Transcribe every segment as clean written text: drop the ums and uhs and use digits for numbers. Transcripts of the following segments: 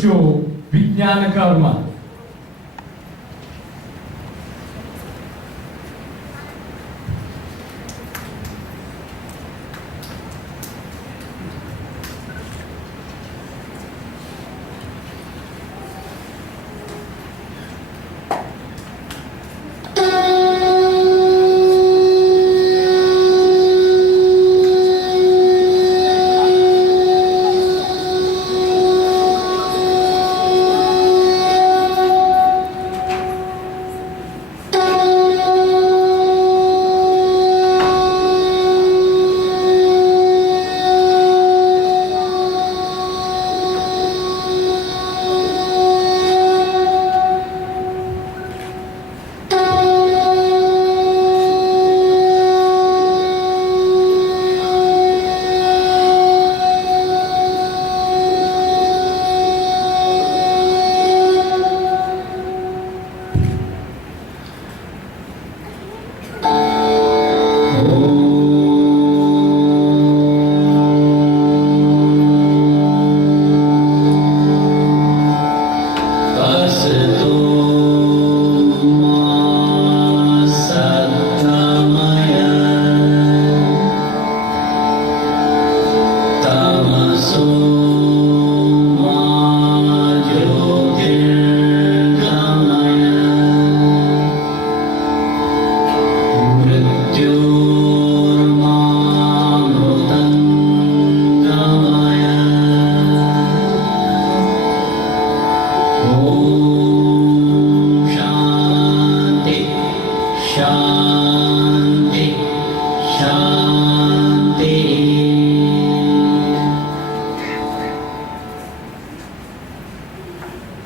show VijnanaKarma.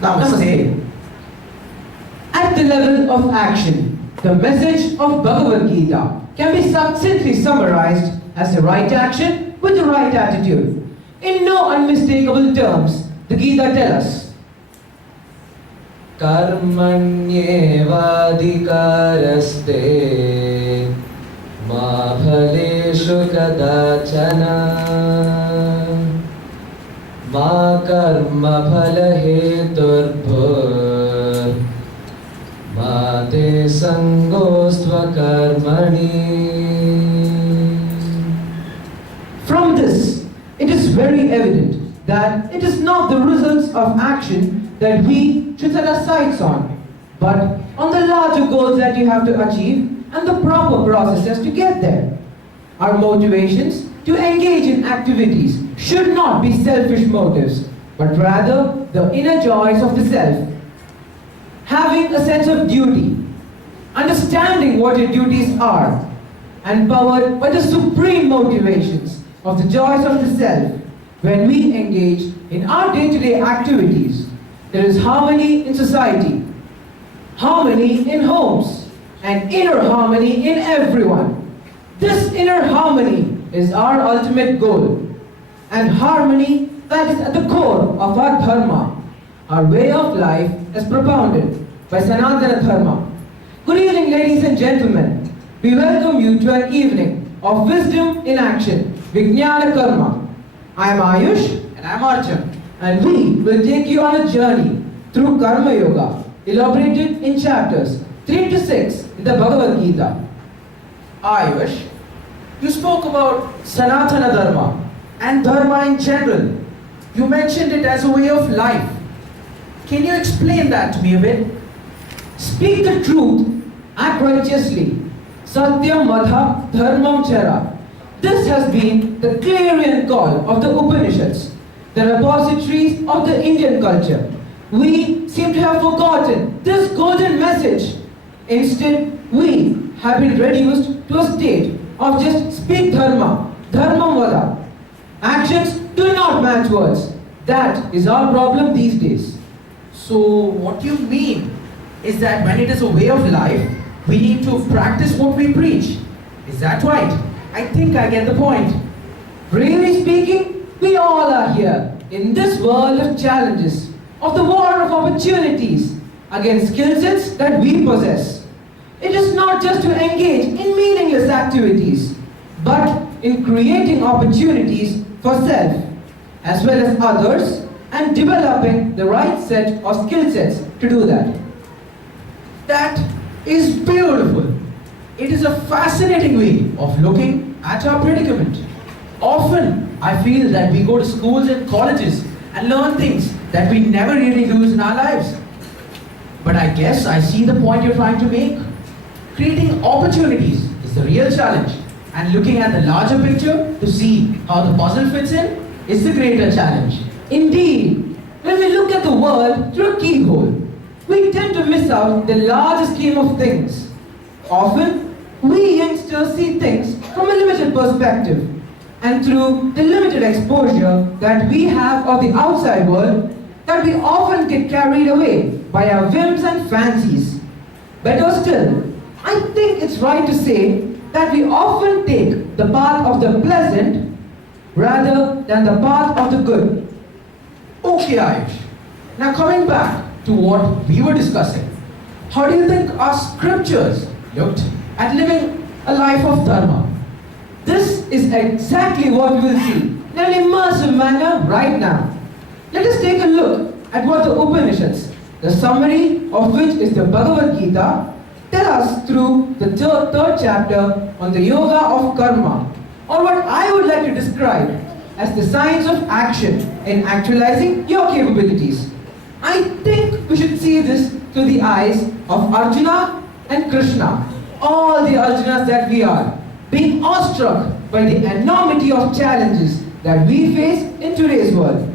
Namaste. At the level of action, the message of Bhagavad Gita can be succinctly summarized as the right action with the right attitude. In no unmistakable terms, the Gita tells us, Karmanyevadhikaraste ma bhaleshu kadachana ma karma phala heturbhur ma te sangostva karmani. From this, it is very evident that it is not the results of action that we should set our sights on, but on the larger goals that you have to achieve and the proper processes to get there. Our motivations to engage in activities should not be selfish motives, but rather the inner joys of the self. Having a sense of duty, understanding what your duties are, and powered by the supreme motivations of the joys of the self, when we engage in our day-to-day activities, there is harmony in society, harmony in homes, and inner harmony in everyone. This inner harmony is our ultimate goal, and harmony that is at the core of our dharma, our way of life as propounded by VijnanaKarma7. Good evening, ladies and gentlemen. We welcome you to an evening of wisdom in action, VijnanaKarma. I am Ayush And I'm Arjun. and we will take you on a journey through Karma Yoga, elaborated in chapters 3 to 6 in the Bhagavad Gita. Ayush, you spoke about Sanatana Dharma and Dharma in general. You mentioned it as a way of life. Can you explain that to me a bit? Speak the truth, act righteously. Satyam Madha Dharmam Chara. This has been the clarion call of the Upanishads, the repositories of the Indian culture. We seem to have forgotten this golden message. Instead, we have been reduced to a state of just speak dharma, dharmam vada. Actions do not match words. That is our problem these days. So, what you mean is that when it is a way of life, we need to practice what we preach. Is that right? I think I get the point. Really speaking, we all are here in this world of challenges, of the war of opportunities against skill sets that we possess. It is not just to engage in meaningless activities, but in creating opportunities for self, as well as others, and developing the right set of skill sets to do that. That is beautiful. It is a fascinating way of looking at our predicament. Often, I feel that we go to schools and colleges and learn things that we never really use in our lives. But I guess I see the point you're trying to make. Creating opportunities is the real challenge, and looking at the larger picture to see how the puzzle fits in is the greater challenge. Indeed, when we look at the world through a keyhole, we tend to miss out the larger scheme of things. Often, we youngsters see things from a limited perspective, and through the limited exposure that we have of the outside world, that we often get carried away by our whims and fancies. Better still, I think it's right to say that we often take the path of the pleasant rather than the path of the good. Okay, Ayush. Now coming back to what we were discussing, how do you think our scriptures looked at living a life of dharma? This is exactly what we will see in an immersive manner right now. Let us take a look at what the Upanishads, the summary of which is the Bhagavad Gita, tell us through the third chapter on the yoga of karma, or what I would like to describe as the science of action in actualizing your capabilities. I think we should see this through the eyes of Arjuna and Krishna, all the Arjunas that we are, being awestruck by the enormity of challenges that we face in today's world.